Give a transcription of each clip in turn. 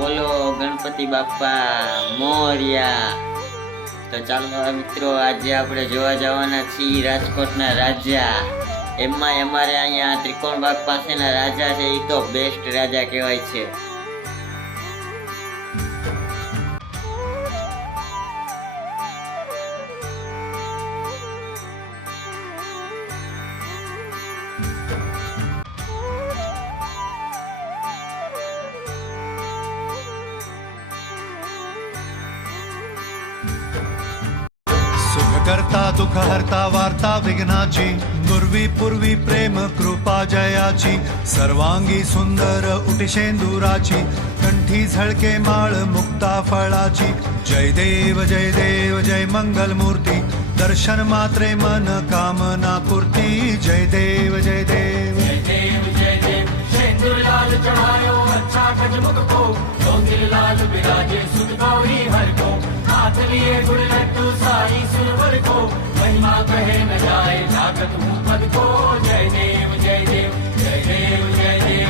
બોલો ગણપતિ બાપા મોર્યા। તો ચાલો મિત્રો, આજે આપણે જોવા જવાના છીએ રાજકોટના રાજા। એમાં અમારે અહીંયા ત્રિકોણબાગ પાસેના રાજા છે, એ તો બેસ્ટ રાજા કહેવાય છે। सुख करता दुःख हरता वार्ता विघ्नाची, नुर्वी पूर्वी प्रेम कृपा जयाची, सर्वांगी सुंदर उटिशेंदुराची, कंठी झळके माळ मुक्ता फळाची। जय देव जय मंगल मूर्ती, दर्शन मात्रे मन कामना पूर्ती। जय देव जय देव शेंदूर लाल चढ़ायो अच्छा खजमुख को, सौंदर्य लाल विराजे सुख गौरी हर को, हाथ लिए गुड़ लड्डू साई सुरवर को, महिमा कहे न जाए जागत हूँ पद को। जय देव जय देव जय देव जय देव।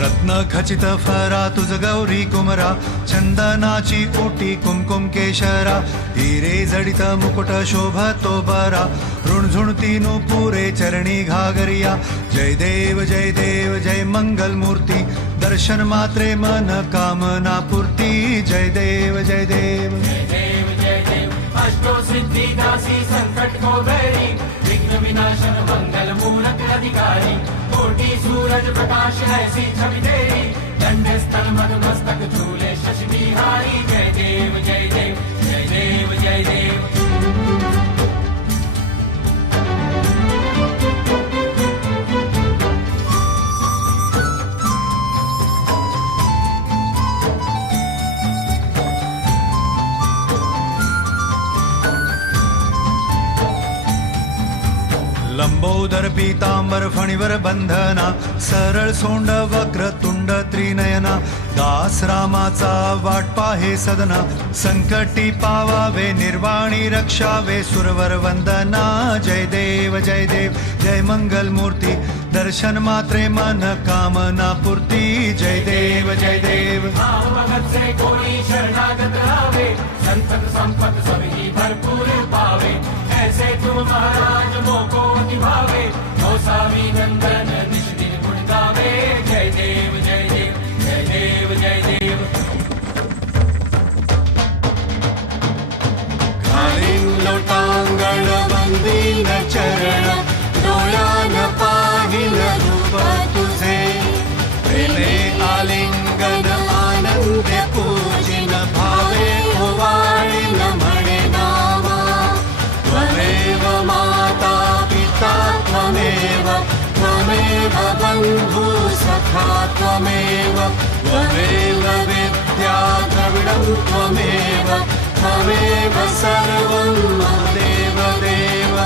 रत्न खचित फरा तुझ गौरी कुमरा, चंदनाची ओटी कुमकुम केशरा, हिरे जडित मुकुट शोभतो बरा, ऋणझुणती पुरे चरणी घागरिया। जय देव जय मंगल मूर्ती, दर्शन मात्रे मन कामना पूर्ती। जय देव जय देव जय देव जय देव। अष्टो सिद्धि दासी संकट को बैरी, विघ्न विनाशन मंगल मूरत अधिकारी, कोटि सूरज प्रकाश ऐसी छवि तेरी, दंड स्थल मद मस्तक झूले शशि बिहारी। जय देव जय देव जय देव जय देव। लंबोदर पीतांबर फणीवर बंधना, सरळ सोंड वक्र तुंड त्रिनयना, दास रामाचा वाट पाहे सदना, संकटी पावावे निर्वाणी रक्षावे सुरवर वंदना। जय देव जय मंगल मूर्ती, दर्शन मात्रे मन कामना पूर्ती। जय देव जय देव। भाव भगत से कोई शरणागत आवे, संतत संपत सभी भरपूर पावे, ऐसे तुम महाराज मोको निभावे, गोसावी नंदन निश दिन गुण गावे। जय देव जय देव जय देव जय देव। घालीन लोटांगण वंदीन चरण, डोळ्यान पाहिल रूप तुझे, प्रेमे आलिंगन आनंद पूजिन, भावे ओवाळीन म्हणे नामा। त्वमेव माता पिता त्वमेव, त्वमेव बंधु सखा त्वमेव, त्वमेव विद्या द्रविडं त्वमेव, त्वमेव सर्वं देव देव।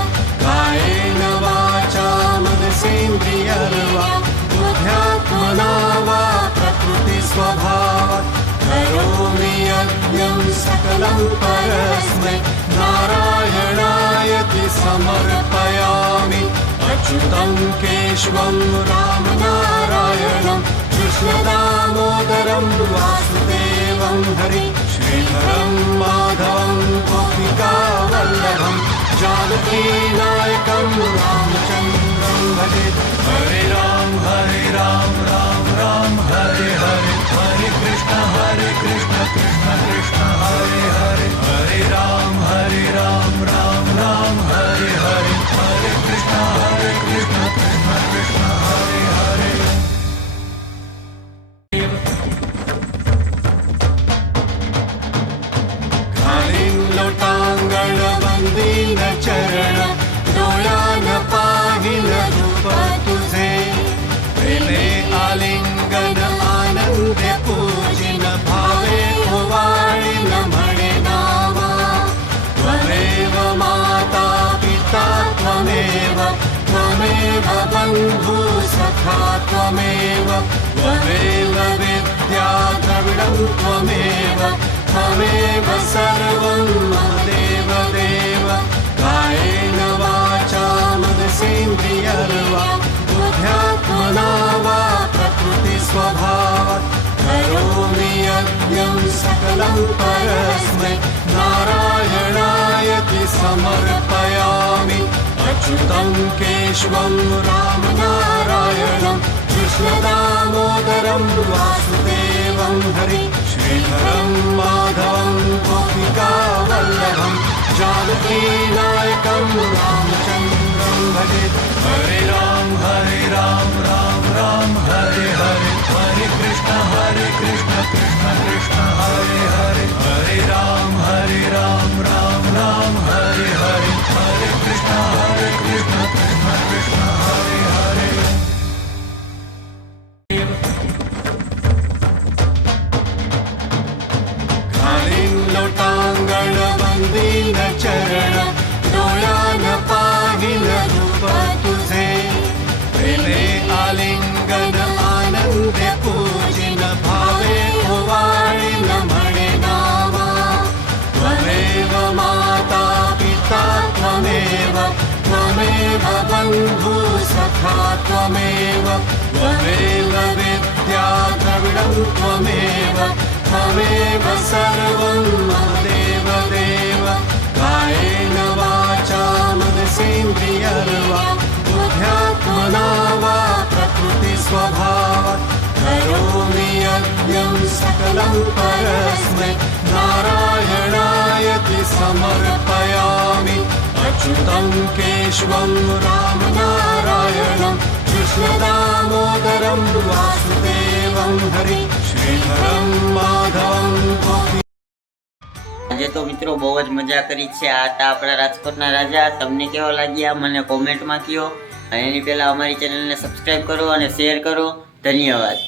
कायेन वाचा मनसेन्द्रियर्वा, बुद्ध्यात्मना वा प्रकृति स्वभावात्, करोमि यज्ञं सकलं परस्मै, नारायणायति समर्पयामि। अच्युतं केशवं राम नारायणं, कृष्णदामोदरं वासुदेवं हरि, श्रीधरं माधवं गोपिकावल्लभं, जानकीनायकं रामचन्द्रं भजे। हरे राम राम राम हरे हरे, हरे कृष्ण कृष्ण कृष्ण हरे हरे, हरे राम राम राम हरे हरे, हरे कृष्ण कृष्ण कृष्ण हरे हरे। घालीन लोटांगण वंदीन चरण, डोळ्यान पाहिल रूप तुझे, प्रेमे आलिंगन आनंद पूजिन, भावे बन्धु सखा त्वमेव विद्या द्रविडं त्वमेव त्वमेव सर्वं मम देव कायेन वाचा मनसेन्द्रियर्वा बुद्ध्यात्मना वा प्रकृतिस्वभावात् करोमि यज्ञं सकलं परस्मै नारायणायति समर्पयामि अच्युतं केशवं रामनारायणं कृष्णदामोदरं वासुदेवं हरि श्रीधरं माधवं गोपिकावल्लभं जानकीनायकं रामचन्द्रं भजे हरे राम राम राम हरे हरे हरे कृष्ण कृष्ण कृष्ण हरे हरे हरे राम राम राम हरे हरे हरे कृष्ण कृष्ण कृष्ण हरे हरे खालीं लोटांगण वंदीन चरण डोळ्यान पाहिन रूप तुझे प्रेमे आलिंगन आनंदे पूजिन भावे ओवाळीन म्हणे नामा त्वमेव माता पिता त्वमेव बन्धु सखा त्वमेव विद्या द्रविडं त्वमेव सर्वं मम देव कायेन वाचा मनसेन्द्रियर्वा बुद्ध्यात्मना वा प्रकृतिस्वभावात् करोमि यज्ञं सकलं परस्मै नारायणायति समर्पयामि अच्युतं केशवं रामनारायणं कृष्णदामोदरं वासुदेवं हरि श्रीधरं माधवं गोपी આજે તો મિત્રો બહુ જ મજા કરી છે. આ હતા આપણા રાજકોટના રાજા. તમને કેવો લાગ્યા મને કોમેન્ટમાં કહો. અને એની પહેલા અમારી ચેનલને સબસ્ક્રાઇબ કરો અને શેર કરો. ધન્યવાદ.